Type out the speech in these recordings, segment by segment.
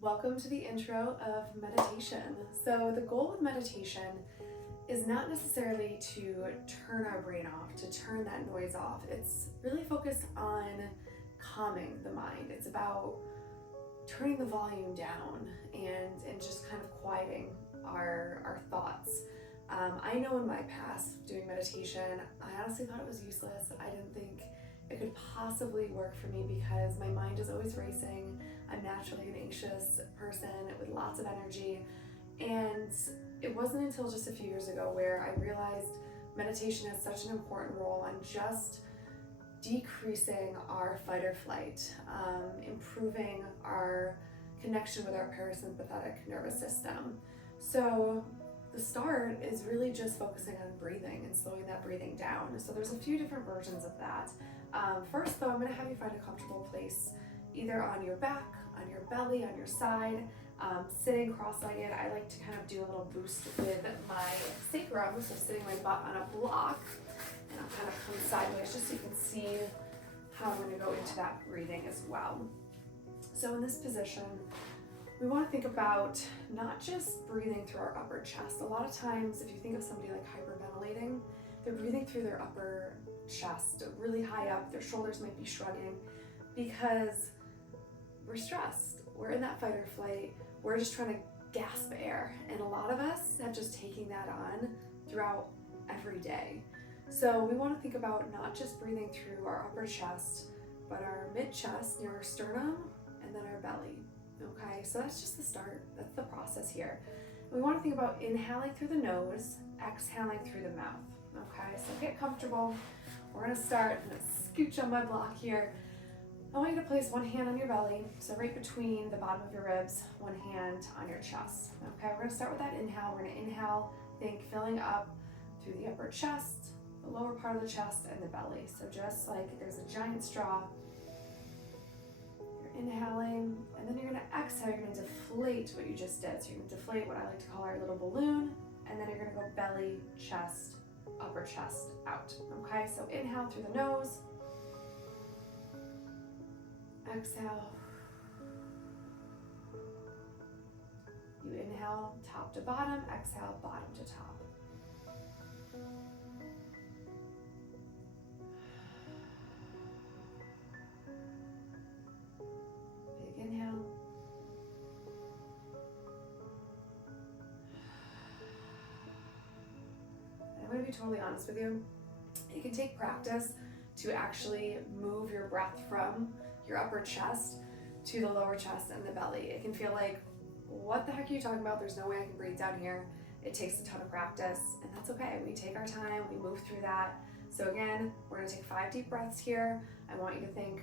Welcome to the intro of meditation. So the goal with meditation is not necessarily to turn our brain off, to turn that noise off. It's really focused on calming the mind. It's about turning the volume down and just kind of quieting our thoughts. I know in my past doing meditation, I honestly thought it was useless. I didn't think it could possibly work for me because my mind is always racing. I'm naturally an anxious person with lots of energy. And it wasn't until just a few years ago where I realized meditation has such an important role on just decreasing our fight or flight, improving our connection with our parasympathetic nervous system. So the start is really just focusing on breathing and slowing that breathing down. So there's a few different versions of that. First though, I'm going to have you find a comfortable place, either on your back, on your belly, on your side, sitting cross-legged. I like to kind of do a little boost with my sacrum, so sitting my butt on a block, and I'll kind of come sideways just so you can see how I'm going to go into that breathing as well. So in this position, we want to think about not just breathing through our upper chest. A lot of times, if you think of somebody like hyperventilating, they're breathing through their upper chest, really high up. Their shoulders might be shrugging because we're stressed. We're in that fight or flight. We're just trying to gasp air. And a lot of us have just taken that on throughout every day. So we want to think about not just breathing through our upper chest, but our mid-chest near our sternum and then our belly. Okay, so that's just the start. That's the process here. We want to think about inhaling through the nose, exhaling through the mouth. Okay, so get comfortable. We're going to start. I'm going to scooch on my block here. I want you to place one hand on your belly, so right between the bottom of your ribs, one hand on your chest. Okay, we're going to start with that inhale. We're going to inhale, think filling up through the upper chest, the lower part of the chest, and the belly. So just like there's a giant straw, you're inhaling, and then you're going to exhale. You're going to deflate what you just did. So you're going to deflate what I like to call our little balloon, and then you're going to go belly, chest, upper chest out. Okay, so inhale through the nose, exhale. You inhale top to bottom, exhale bottom to top. Big inhale. And I'm going to be totally honest with you. It can take practice to actually move your breath from your upper chest to the lower chest and the belly. It can feel like, what the heck are you talking about? There's no way I can breathe down here. It takes a ton of practice, and that's okay. We take our time, we move through that. So again, we're gonna take 5 deep breaths here. I want you to think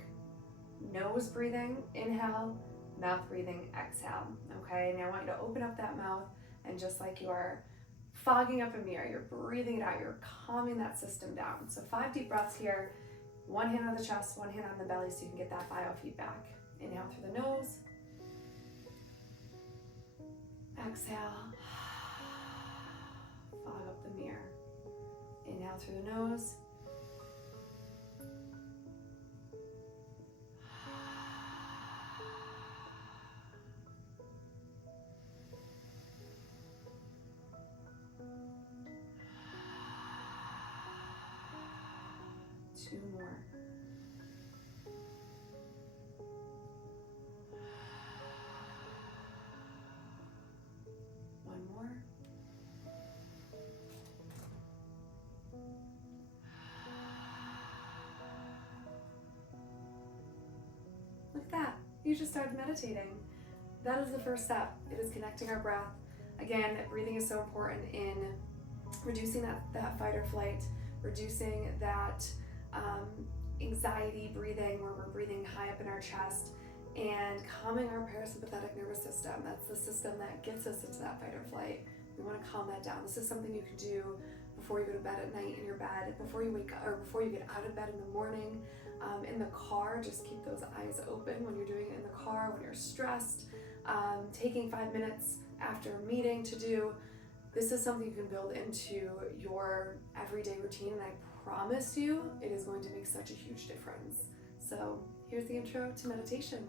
nose breathing, inhale, mouth breathing, exhale. Okay, now I want you to open up that mouth, and just like you are fogging up a mirror, you're breathing it out, you're calming that system down. So 5 deep breaths here. One hand on the chest, one hand on the belly, so you can get that biofeedback. Inhale through the nose. Exhale. Fog up the mirror. Inhale through the nose. Two more. One more. Look at that. You just started meditating. That is the first step. It is connecting our breath. Again, breathing is so important in reducing that fight or flight, reducing that anxiety breathing where we're breathing high up in our chest, and calming our parasympathetic nervous system. That's the system that gets us into that fight or flight. We want to calm that down. This is something you can do before you go to bed at night in your bed, before you wake up, or before you get out of bed in the morning. In the car, just keep those eyes open when you're doing it in the car, when you're stressed. Taking 5 minutes after a meeting to do. This is something you can build into your everyday routine, and I promise you it is going to make such a huge difference. So here's the intro to meditation.